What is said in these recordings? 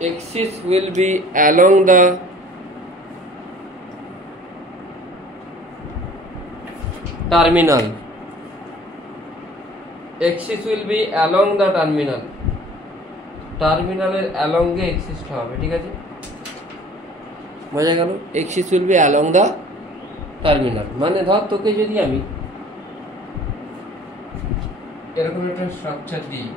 axis will be along the terminal. Axis will be along the terminal. টার্মিনালের along এ এক্সিসটা হবে, ঠিক আছে? বোঝা গেল? Axis will be along the terminal. মানে ধর তোকে যদি আমি এরকম একটা স্ট্রাকচার দিই,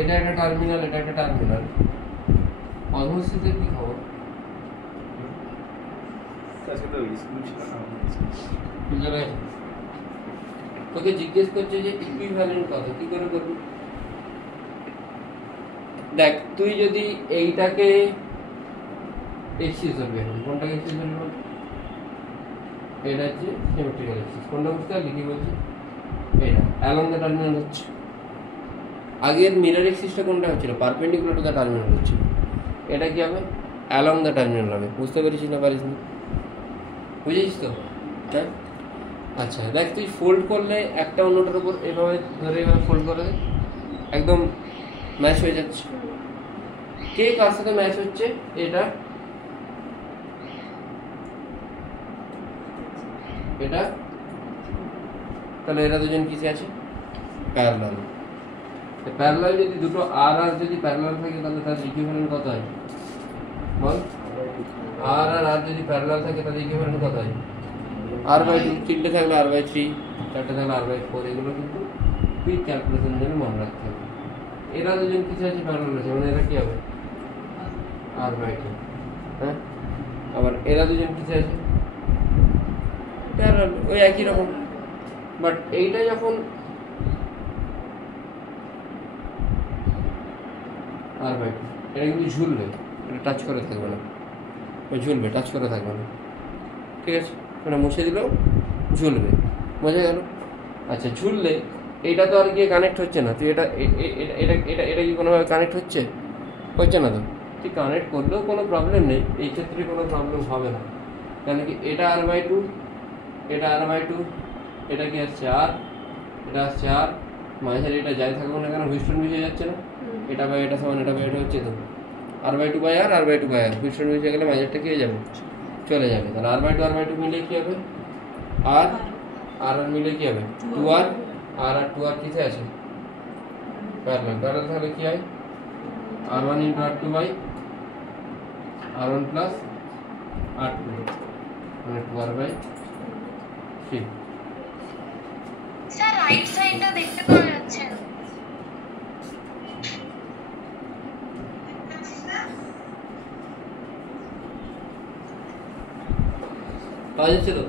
এটা একটা টার্মিনাল, এটা একটা টার্মিনাল, অধস্থিতির কি খবর? তোকে জিজ্ঞেস করছে যে ইকুইভ্যালেন্ট কত, কি করে করবি? দেখ, তুই যদি এইটাকে এক্সিস হবে, কোনটাকে এক্সিস বলবো? এটা হচ্ছে সিমেট্রিক্যাল এক্সিস। কোনটা বুঝতে পারলি কি বলছি? এটা অ্যালং দ্য টার্মিনাল হচ্ছে। আগের মিরর এক্সিসটা কোনটা হচ্ছিল? পারপেন্ডিকুলার টু দ্য টার্মিনাল হচ্ছিল। এটা কি হবে? অ্যালং দ্য টার্মিনাল হবে। বুঝতে পেরেছিস না পারিস না? বুঝেছিস তো? হ্যাঁ, আচ্ছা দেখ, তুই ফোল্ড করলে একটা অন্যটার উপর এভাবে ধরে এভাবে ফোল্ড করে দে, একদম ম্যাচ হয়ে যাচ্ছে। কে কার সাথে ম্যাচ হচ্ছে? এটা এটা তাহলে এরা দুজন কিসে আছে? প্যারালাল। প্যারালাল যদি দুটো আর আর যদি প্যারালাল থাকে তাহলে তার ইকুইভ্যালেন্ট কত হয় বল? আর আর আর যদি প্যারালাল থাকে তাহলে ইকুইভ্যালেন্ট কত হয়? r/2। তিনটে থাকলে r/3, চারটে থাকলে r/4। এগুলো কিন্তু কুইক ক্যালকুলেশন জন্য মনে রাখতে হবে। এরা দুজন কিছু আছে প্যারালাল আছে, মানে এরা কি হবে? r/2। হ্যাঁ, আবার এরা দুজন কিছু আছে প্যারালাল, ওই একই রকম। বাট এইটা যখন r/2, এটা কিন্তু ঝুলবে, এটা টাচ করে থাকবে না, ওই ঝুলবে, টাচ করে থাকবে না, ঠিক আছে? এটা মুছে দিলেও ঝুলবে। বোঝা গেল? আচ্ছা, ঝুললে এইটা তো আর গিয়ে কানেক্ট হচ্ছে না, তুই এটা এটা এটা এটা কি কোনোভাবে কানেক্ট হচ্ছে? হচ্ছে না তো। তুই কানেক্ট করলেও কোনো প্রবলেম নেই, এই ক্ষেত্রে কোনো প্রবলেম হবে না। কেন কি? এটা r/2, এটা r/2, এটা কি আসছে আর, এটা আসছে আর, মাঝে এটা যাই থাকবো না কেন হুইস্টন মিশে যাচ্ছে না? এটা বাই এটা সমান এটা বাই এটা হচ্ছে তো r/2 by r, r/2 by r, হুইস্টন মিশে গেলে মাঝেরটা কি হয়ে যাবে? চলে যাবে। তাহলে r/2 মিলে কি হবে? আর আর মিলে কি হবে? 2r। আর 2r কিসে আছে? প্যারালাল। প্যারালাল তাহলে কি হয়? r1 × r2 by r1 plus r2, মানে 2r/3। স্যার রাইট সাইডটা দেখতে পাওয়া যাচ্ছে না। পাওয়া যাচ্ছে তো?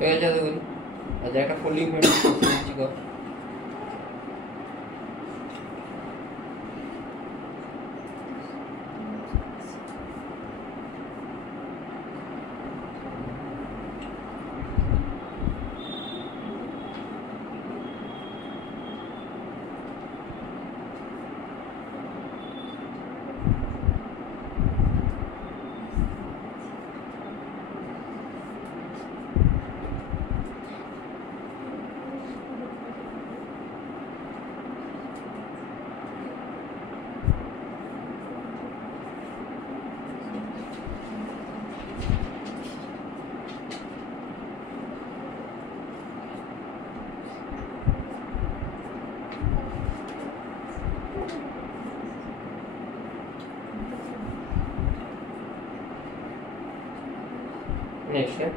হয়ে যাবে বলি। আচ্ছা, একটা ফোল্ডিং ফ্যামিলি কর। নেক্সট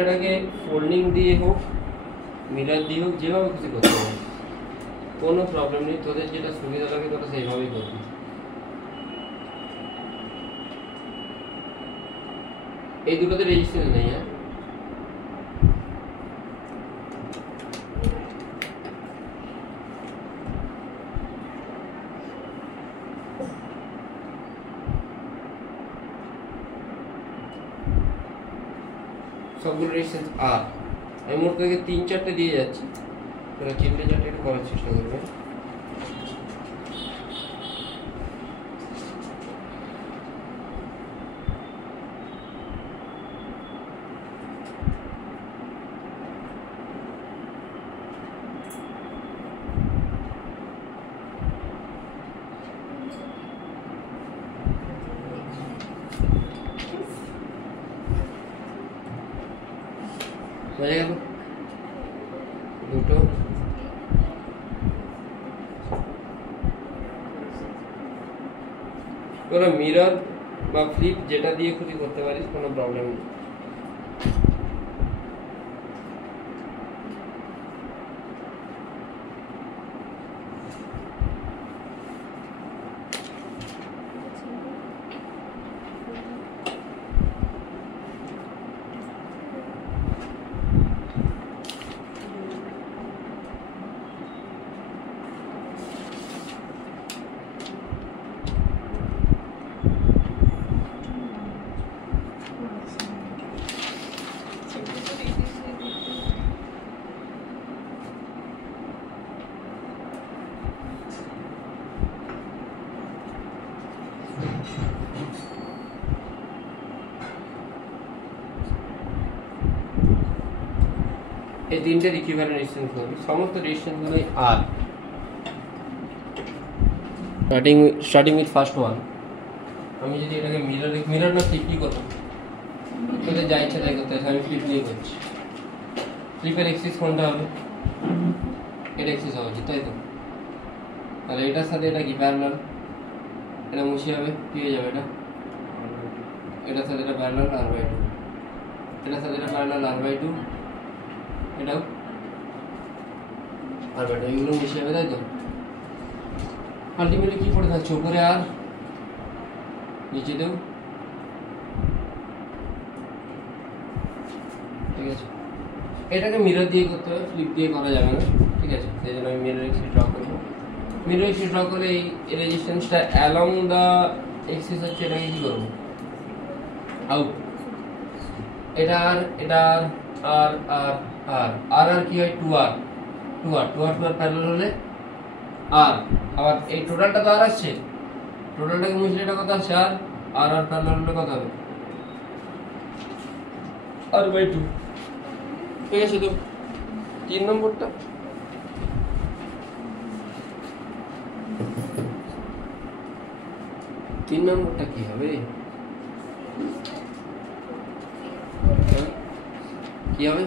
এটাকে ফোল্ডিং দিয়ে হোক মিরার দিয়ে হোক যেভাবে কিছু করতে হবে, কোনো প্রবলেম নেই। তোদের যেটা সুবিধা লাগে তোরা সেইভাবেই করবি। এই দুটোতে রেজিস্ট্রেশন নেই। হ্যাঁ, সবগুলো রেজিস্ট্রেশন আর আমি মোট থেকে 3-4টে দিয়ে যাচ্ছি, তোরা 3-4টে করার চেষ্টা করবে। বোঝা গেল? দুটো কোনো মিরর বা ফ্লিপ যেটা দিয়ে খুশি করতে পারিস, কোনো প্রবলেম নেই। এই তিনটে ইকুইভ্যালেন্ট রেজিস্ট্যান্স হবে, সমস্ত রেজিস্ট্যান্সগুলোই আর। Starting with first one. আমি যদি এটাকে মিরর না ফ্লিপ নিয়ে করবো, তোদের যা ইচ্ছা তাই করতে আমি ফ্লিপ নিয়ে করছি। ফ্লিপের এক্সিস কোনটা হবে? এটা এক্সিস হওয়া উচিত, তাই তো? তাহলে এটার সাথে এটা কি প্যারালাল, এটা মুছে যাবে, কি হয়ে যাবে? এটা এটার সাথে এটা প্যারালাল r/2, এটার সাথে এটা প্যারালাল r/2, এটাও r/2, এগুলো মিশে যাবে, তাই তো? আলটিমেটলি কি পড়ে থাকছে? উপরে আর নিচেতেও, ঠিক আছে? এটাকে মিরর দিয়ে করতে হবে, ফ্লিপ দিয়ে করা যাবে না, ঠিক আছে? সেই জন্য আমি মিরর এক্সিস ড্র করবো। মিরর এক্সিস ড্র করে এই রেজিস্ট্যান্সটা অ্যালং দ্য এক্সিস হচ্ছে, এটাকে কি করবো? আউট। এটা আর এটা আর আর আর আর আর কি হয়? 2r 2r 2r 2r parallel হলে আর, আবার এই টোটালটা তো আর আসছে, টোটালটাকে মুছলে এটা কত আসছে? আর আর আর প্যারালাল হলে কত হবে? r/2, ঠিক আছে? তো 3 নম্বরটা কি হবে? কি হবে?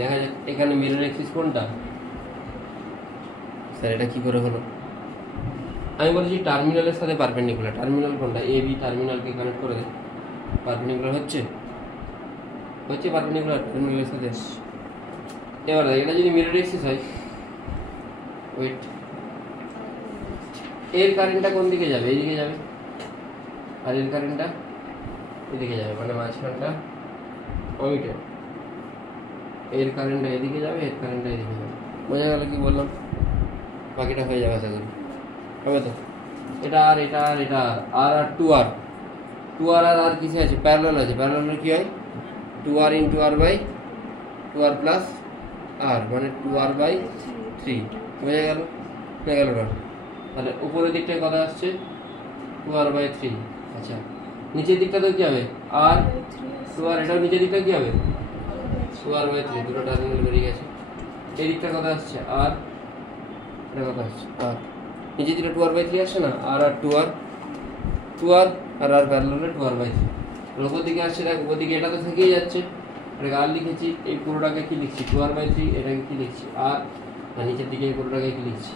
দেখা যাক এখানে মিরর এক্সিস কোনটা। স্যার এটা কি করে হলো? আমি বলেছি টার্মিনালের সাথে পারপেন্ডিকুলার। টার্মিনাল কোনটা? এ বি টার্মিনালকে কানেক্ট করে দে। পারপেন্ডিকুলার হচ্ছে পারপেন্ডিকুলার টার্মিনালের সাথে। এবার এটা যদি মিরর এক্সিস হয়, ওয়েট, এর কারেন্টটা কোন দিকে যাবে? এইদিকে যাবে, আর এর কারেন্টটা এদিকে যাবে, মানে মাঝখানটা ওইটা। এর কারেন্টটা এদিকে যাবে, এর কারেন্টটা এদিকে যাবে। বোঝা গেল কি বললাম? বাকিটা হয়ে যাবে আশা করি, হবে তো? এটা আর এটা আর এটা আর আর 2r 2r আর কিসে আছে? প্যারালাল আছে। প্যারালাল কি হয়? 2r into r by 2r plus r, মানে 2r/3। বোঝা গেল? না? তাহলে উপরের দিকটায় কত আসছে? 2r/3। আচ্ছা নিচের দিকটাতে কি হবে আর 2r, এটাও নিচের দিকটা কি হবে 2r/3, দুটো টার্মিনাল বেরিয়ে গেছে। এই দিকটা কথা আসছে আর এটা কথা আসছে আর নিচের দিকটা 2r/3 আসছে না, আর 2r আর প্যারালালে 2r/3। উপর দিকে আসছে, দেখ উপর দিকে এটা তো থেকেই যাচ্ছে, এটাকে আর লিখেছি, এই পুরোটাকে কি লিখছি 2r/3, এটাকে কি লিখছি আর নিচের দিকে এই পুরোটাকে কি লিখছি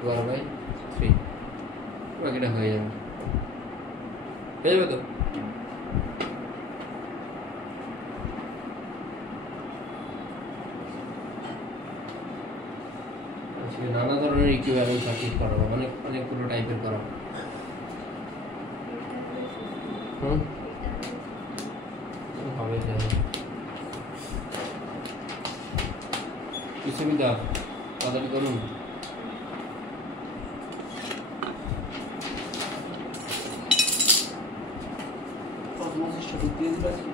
2r/3। বাকিটা হয়ে যাবে, হয়ে যাবে তো। আজকে নানা ধরনের ইকুইভ্যালেন্ট সার্কিট করাবো, অনেকগুলো টাইপের করাবো। হবে কি সুবিধা, তাড়াতাড়ি করুন। দিয়ে দিল আজকে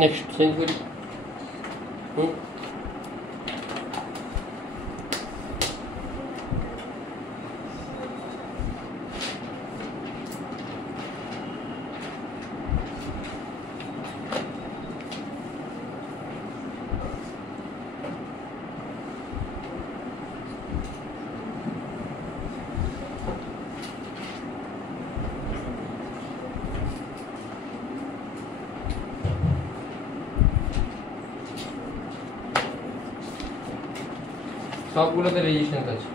নেক্সট চেঞ্জ করি। সবগুলোতে রেজিস্ট্যান্স আছে।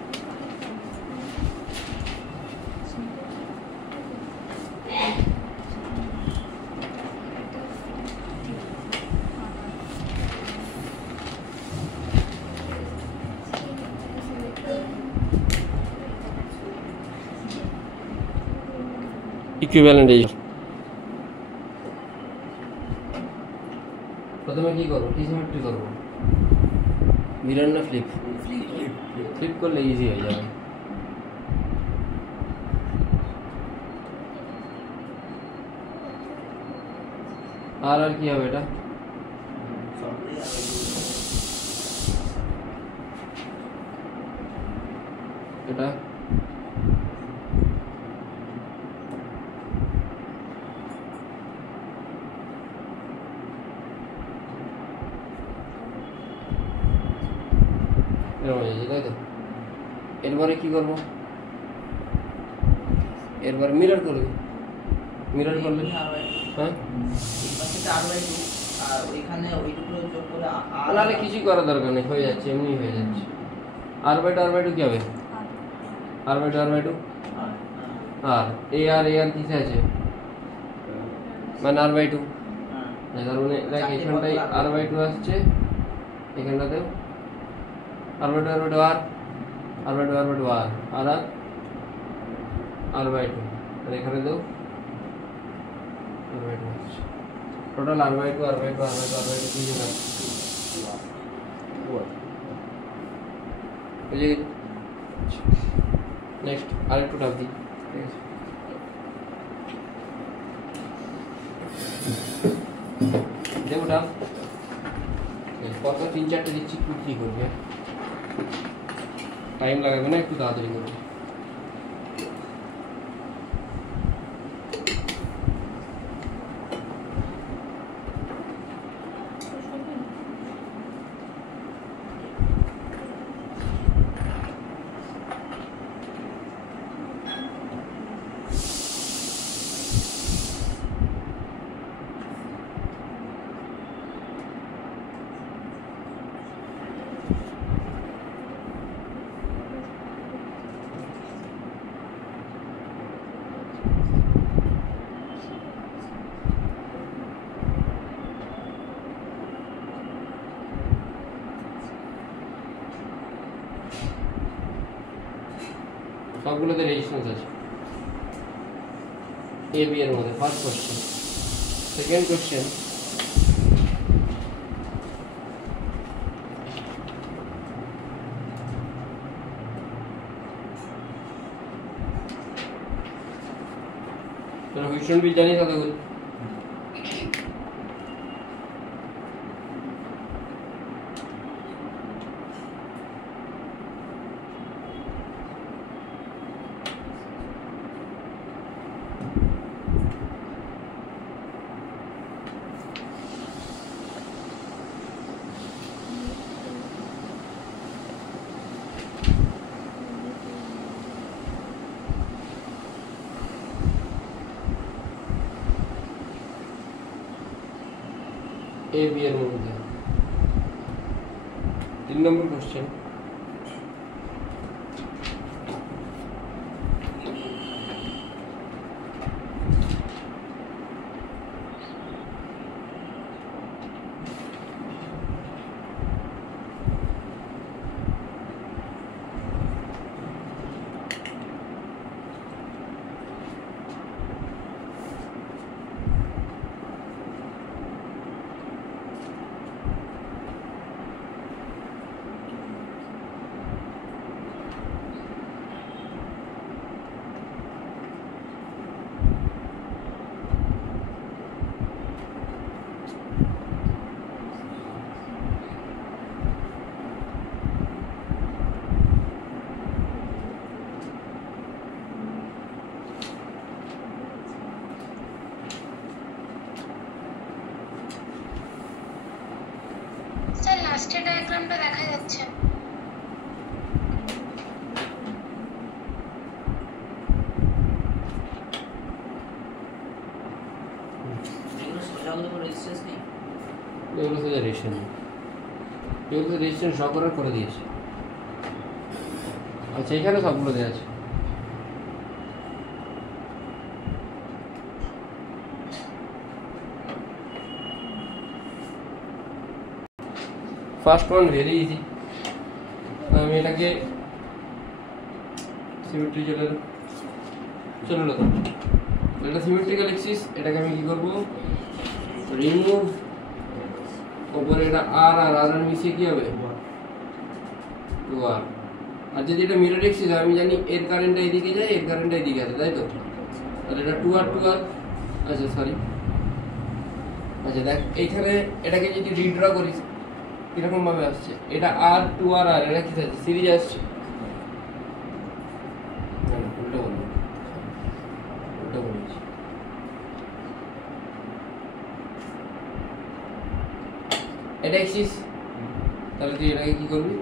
ইকুইভ্যালেন্ট রেজিস্ট্যান্স প্রথমে কি করবো, কি সিমেট্রি করবো, মিরর না ফ্লিপ? ফ্লিপ করলে ইজি হয়ে যাবে। আর কি হবে এটা, এটা তাই তো। এরপরে কি করবো, এরপরে মিরর করবে, মিরর করলে হ্যাঁ নাহলে কিছুই করার দরকার নেই, হয়ে যাচ্ছে, এমনি হয়ে যাচ্ছে। r/2 কি হবে, r/2 আর আর কিসে আছে মানে r/2, তার মানে দেখ এখানটাই r/2 আসছে, এখানটাতেও r/2 আর r/2 আর এখানে দেও r/2 আসছে, টোটাল r/2 কি হবে বুঝে। নেক্সট আরেকটু ডাক দিই, ঠিক আছে। দেবো ডাক, পরপর 3-4টে দিচ্ছি, কি করবে, টাইম লাগাবে না, একটু তাড়াতাড়ি করবে। সবগুলোতে রেজিস্ট্যান্স আছে। এ বি এর মধ্যে ফার্স্ট কোশ্চেন। সেকেন্ড কোশ্চেন, ভীষণ বিজ্ঞানী কতগুলো? এ বি এর মধ্যে 3 নম্বর কোশ্চেন, স্যার লাস্টের ডায়াগ্রামটা দেখা যাচ্ছে। এগুলো তো রেজিস্ট্রেশন, এগুলো তো রেজিস্ট্রেশন সব করে দিয়েছে। আচ্ছা এখানে সবগুলো দেওয়া আছে। ফার্স্ট ওয়ান ভেরি ইজি, আমি এটাকে সিমেট্রি চলে তো এটা সিমেট্রিক্যাল এক্সিস, এটাকে আমি কি করবো, রিমুভ, ওপরে এটা আর আর আর আর মিশিয়ে কি হবে 2r। আর যদি এটা মিরর এক্সিস হয় আমি জানি এর কারেন্টটা এদিকে যায়, এর কারেন্টটা এদিকে আসে, তাই তো? তাহলে এটা 2r 2r। আচ্ছা সরি, আচ্ছা দেখ এইখানে এটাকে যদি রিড্র করিস কিরকম ভাবে আসছে, এটা আর 2r আর এটা কি আছে, সিরিজ আসছে। উল্টো বলবো, উল্টো বলেছি। এটা এক্সিস, তাহলে তুই এটাকে কি করবি,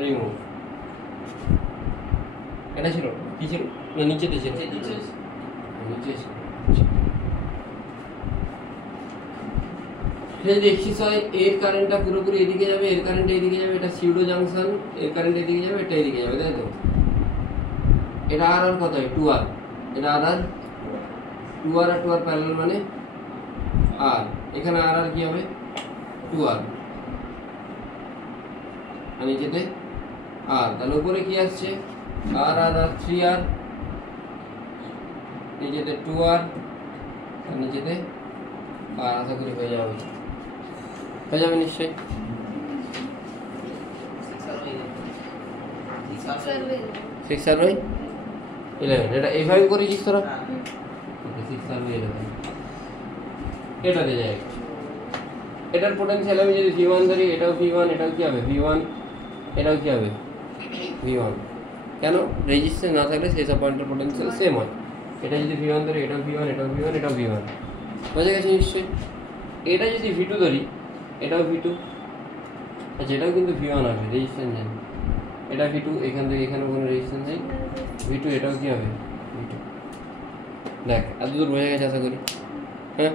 রিমুভ। এটা ছিল কি ছিল না নিচেতে ছিল, নিচে ছিল। যদি এক্সিস হয় এর কারেন্টটা পুরোপুরি এদিকে যাবে, এর কারেন্ট এদিকে যাবে, এটা সিউডো জাংশন, এর কারেন্ট এদিকে যাবে, এটা এদিকে যাবে, তাই তো? এটা আর আর কত হয় 2r, এটা আর আর 2r আর 2r প্যারালাল মানে আর, এখানে আর আর কি হবে 2r, আর নিচেতে আর, তাহলে উপরে কি আসছে আর আর আর 3r, নিচেতে 2r, আর নিচেতে আর। আশা করি হয়ে যাবে, হয়ে যাবে নিশ্চয়ই। 6r/11 এটা এইভাবে করেছিস তোরা, 6r/11 এটাতে যায়। এটার পোটেনশিয়াল আমি যদি v1 ধরি, এটাও v1, এটাও কি হবে v1, এটাও কি হবে v1। কেন, রেজিস্ট্যান্স না থাকলে সেই সব পয়েন্টের পোটেনশিয়াল সেম হয়। এটা যদি v1 ধরি, এটাও v1, এটাও v1, এটাও v1, বোঝা গেছে নিশ্চয়ই। এটা যদি v2 ধরি, এটাও v2, আচ্ছা এটাও কিন্তু v1 হবে, রেজিস্ট্যান্স জানি। এটা v2, এখান থেকে এখানে কোনো রেজিস্ট্যান্স নেই, v2 এটাও কি হবে v2। দেখ এত দূর বোঝা গেছে আশা করি, হ্যাঁ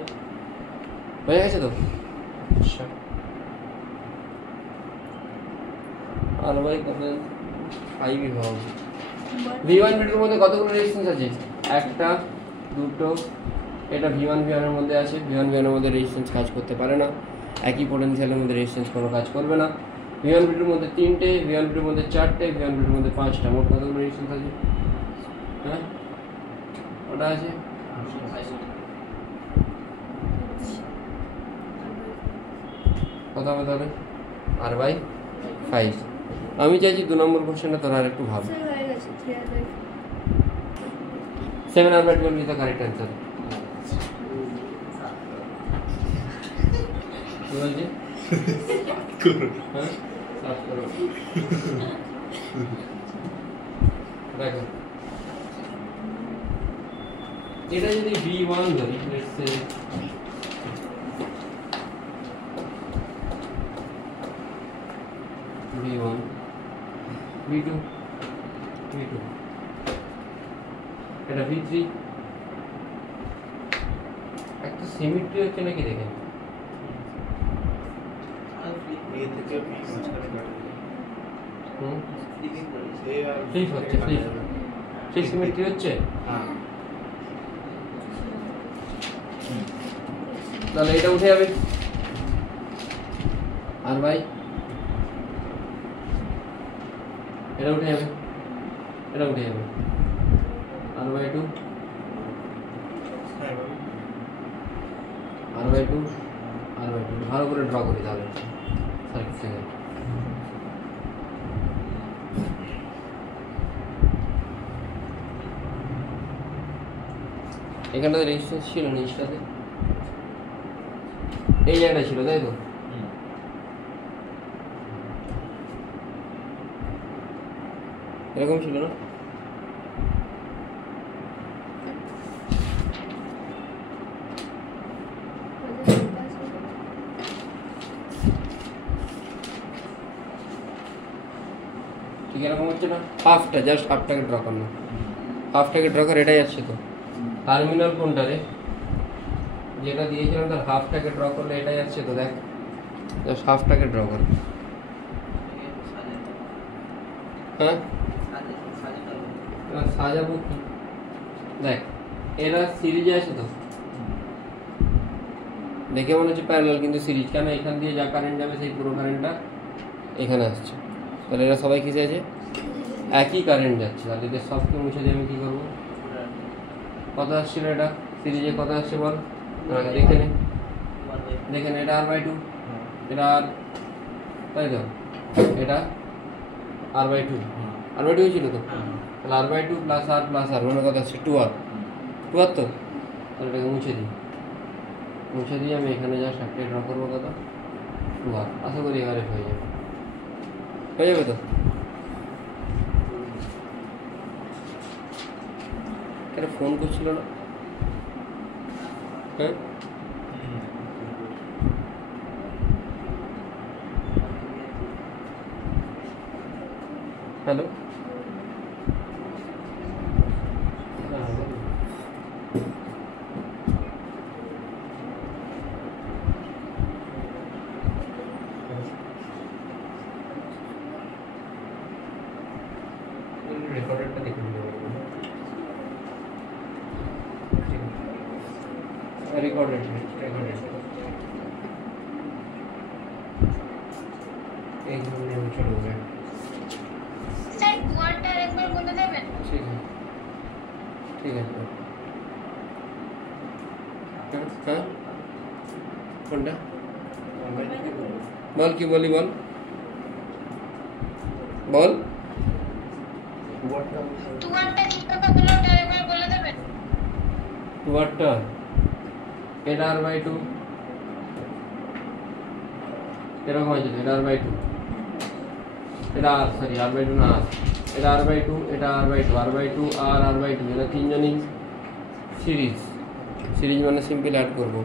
বোঝা গেছে তো? আচ্ছা আর ভাই কত আইবি ভাব v1 v2 এর মধ্যে কতগুলো রেজিস্ট্যান্স আছে, একটা দুটো, এটা v1 v1 এর মধ্যে আছে, v1 v1 এর মধ্যে রেজিস্ট্যান্স কাজ করতে পারে না, একই পোটেনশিয়ালের মধ্যে রেজিস্ট্যান্স কোনো কাজ করবে না। v1 v2 এর মধ্যে 3টে, v1 v2 এর মধ্যে 4টে, v1 v2 এর মধ্যে 5টা, মোট কতগুলো রেজিস্ট্যান্স আছে, হ্যাঁ ওটা আছে কত হবে তাহলে r/5। আমি চাইছি 2 নম্বর কোশ্চেনটা তোরা আর একটু ভাব। 7r/12 is the correct answer। কি বলছি? হ্যাঁ সার্চ করো। দেখো এটা যদি v1 ধরি, লেটস সে v1 v2 এটা v3, একটা সিমেট্রি হচ্ছে নাকি দেখেন। ফ্লিপ হচ্ছে, ফ্লিপ সিমেট্রি হচ্ছে। তাহলে এটা উঠে যাবে আর ভাই এটা উঠে যাবে, এটা উঠে যাবে r/2 r/2 ভালো করে ড্র করি তাহলে সার্কিট থেকে। এখানটাতে রেজিস্ট্যান্স ছিল নিচটাতে, এই জায়গাটা ছিল তাই তো। এরকম ছিল না? ঠিক এরকম হচ্ছে না? হাফটা, জাস্ট হাফটাকে ড্র করলো, হাফটাকে ড্র করে এটাই আসছে তো। টার্মিনাল কোনটা রে, যেটা দিয়েছিলাম তার হাফটাকে ড্র করলে এটাই আসছে তো। দেখ জাস্ট হাফটাকে ড্র কর। হ্যাঁ সাজাবো কি, দেখ এরা সিরিজে আছে তো, দেখে মনে হচ্ছে প্যারালাল কিন্তু সিরিজ। কেন? এখান দিয়ে যা কারেন্ট যাবে সেই পুরো কারেন্টটা এখানে আসছে, তাহলে এরা সবাই কিসে আছে? একই কারেন্ট যাচ্ছে। তাহলে এদের সবকে মুছে দিয়ে আমি কী করবো? কত আসছিল এটা সিরিজে, কত আসছে বল? দেখে নে, দেখে নে, এটা r/2, এটা আর, তাই তো, এটা r/2 ছিল তো। তাহলে r/2 প্লাস r মানে কত আসছে? 2r তো। তাহলে এটাকে মুছে দিই, মুছে দিয়ে আমি এখানে যা সাপটা ড্র করবো কত? 2r। আশা করি এবারে হয়ে যাবে, হয়ে যাবে তো। কেন ফোন করছিল না? হ্যাঁ হ্যালো, রেকর্ডারটা দেখুন, রেকর্ডেড এই ধরনের চলে যাবে। স্যার ওয়ার্ডটা একবার বলে দেবেন? ঠিক আছে, ঠিক আছে। হ্যাঁ কোনটা বল, কি বলি বল, বল। ওয়ার্ডটা কিভাবে হলো ওটা একবার বলে দেবেন? ওয়ার্ডটা এটা r/2 এরকম আছে, এটা r/2, এটা সরি r/2 না, এটা r/2, এটা r/2 আর r/2, এটা তিনজনই সিরিজ মানে সিম্পল অ্যাড করবো।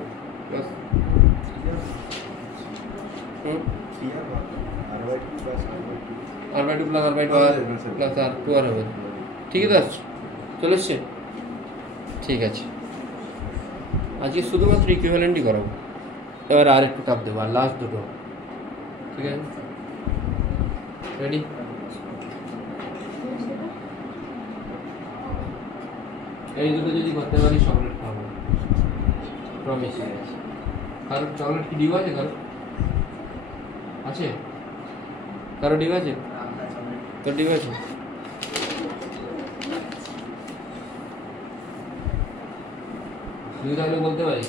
r/2 plus r/2 plus r 2r হবে, ঠিক আছে? চলে এসছে, ঠিক আছে। আজকে শুধুমাত্র ইকুইভ্যালেন্টই করাবো, এবার আর একটু চাপ দেবো, আর লাস্ট দুটো, ঠিক আছে? রেডি? এই দুটো যদি করতে পারি চকলেট খাবো, প্রমিস। আর চকলেট কি ডিম আছে? কারো আছে? কারো ডিম আছে? তোর ডিম আছে? দুই তাহলে বলতে পারি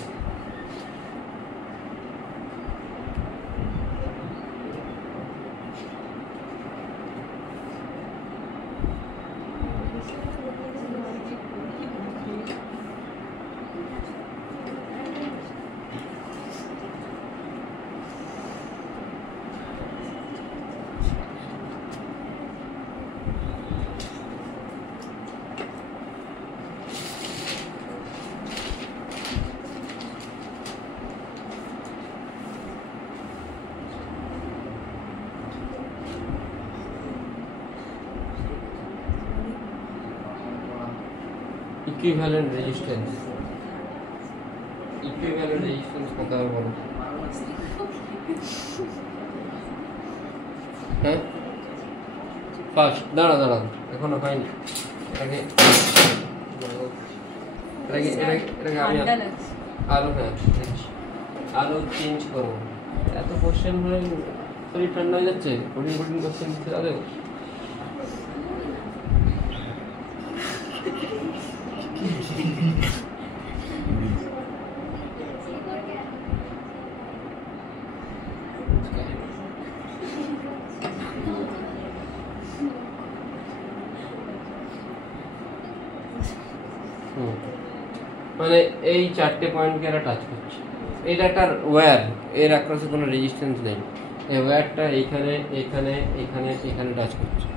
ইকুইভ্যালেন্ট রেজিস্ট্যান্স কত হবে বলো হ্যাঁ ফার্স্ট দাঁড়ান এখনো হয়নি এটাকে আমি আরো চেঞ্জ করবো এত কোশ্চেন হলে শরীর ঠান্ডা হয়ে যাচ্ছে কঠিন কোশ্চেন দিতে যাবে মানে এই চারটে পয়েন্টকে এরা টাচ করছে এটা একটা ওয়্যার এর আক্রসে কোনো রেজিস্ট্যান্স নেই এই ওয়্যারটা এইখানে এখানে এখানে এখানে টাচ করছে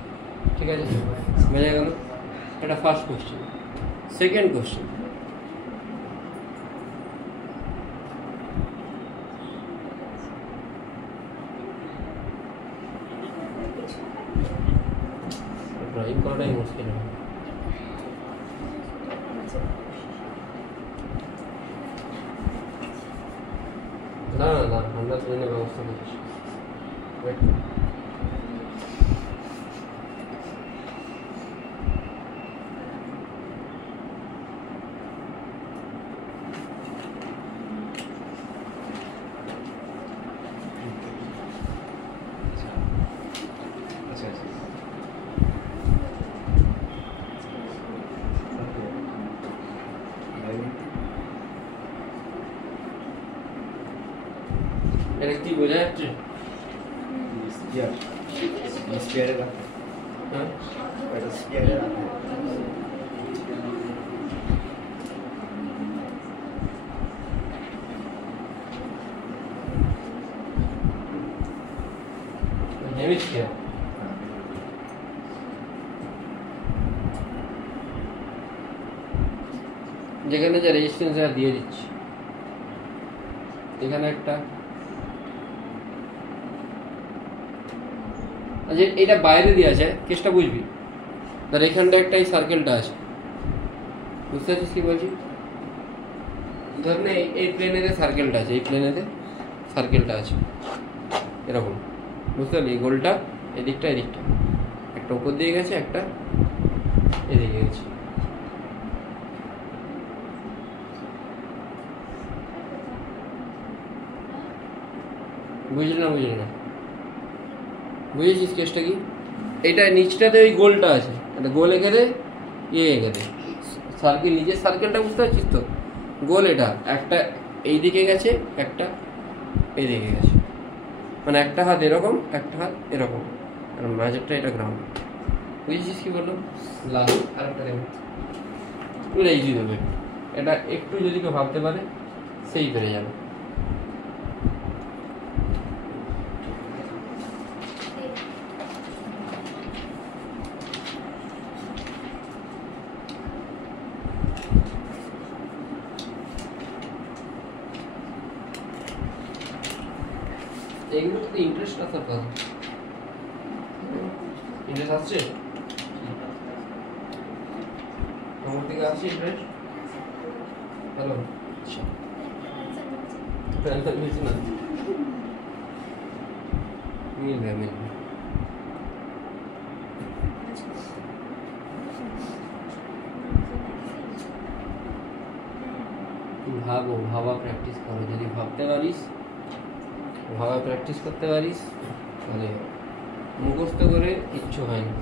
ঠিক আছে বোঝা গেল এটা first question second question drawing করাটাই মুশকিল হয় না আমরা ট্রেনের ব্যবস্থা করছি এটা কি বোঝা যাচ্ছে হেমিস্ফিয়ার যেখানে যে রেজিস্ট্যান্স দিয়ে দিচ্ছি এখানে একটা যে এটা বাইরে দিয়ে আছে কেসটা বুঝবি তার এখানটা একটা এই সার্কেলটা আছে বুঝতে পারছিস কি বলছি ধর না এই প্লেনেতে সার্কেলটা আছে এই প্লেনেতে সার্কেলটা আছে এরকম বুঝতে পারলি এই গোলটা এদিকটা এদিকটা একটা উপর দিয়ে গেছে একটা এদিকে গেছে বুঝলি না বুঝেছিস কেসটা কি এটা নিচটাতে ওই গোলটা আছে একটা গোল এখানে এখানে সার্কেল নিজের সার্কেলটা বুঝতে পারছিস তো গোল এটা একটা এই দিকে গেছে একটা এদিকে গেছে মানে একটা হাত এরকম একটা হাত এরকম আর মাঝেরটা এটা গ্রাউন্ড বুঝেছিস কি বললো লাস্ট আর একটা দেবে পুরো ইজি দেবে এটা একটু যদি কেউ ভাবতে পারে সেই পেরে যাবে এইগুলো তো ইন্টারেস্ট আসার কথা ইন্টারেস্ট আসছে তোমার থেকে আসছে ইন্টারেস্ট হ্যালো মিলছে না মিলবে ভাবা প্র্যাকটিস করো যদি ভাবতে পারিস ভাবা প্র্যাকটিস করতে পারিস তাহলে মুখস্থ করে কিচ্ছু হয় না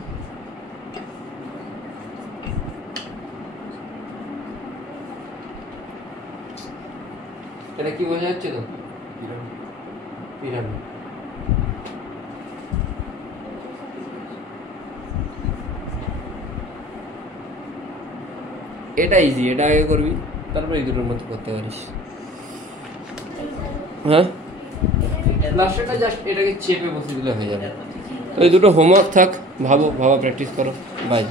এটা কি বোঝা যাচ্ছে তো? পিরামিড। এটা ইজি, এটা আগে করবি, তারপর এই দুটোর মধ্যে করতে পারিস। হ্যাঁ, লাস্টটা জাস্ট এটাকে চেপে বসে দিলে হয়ে যাবে। তো এই দুটো হোমওয়ার্ক থাক, ভাবা প্র্যাকটিস করো। বাই।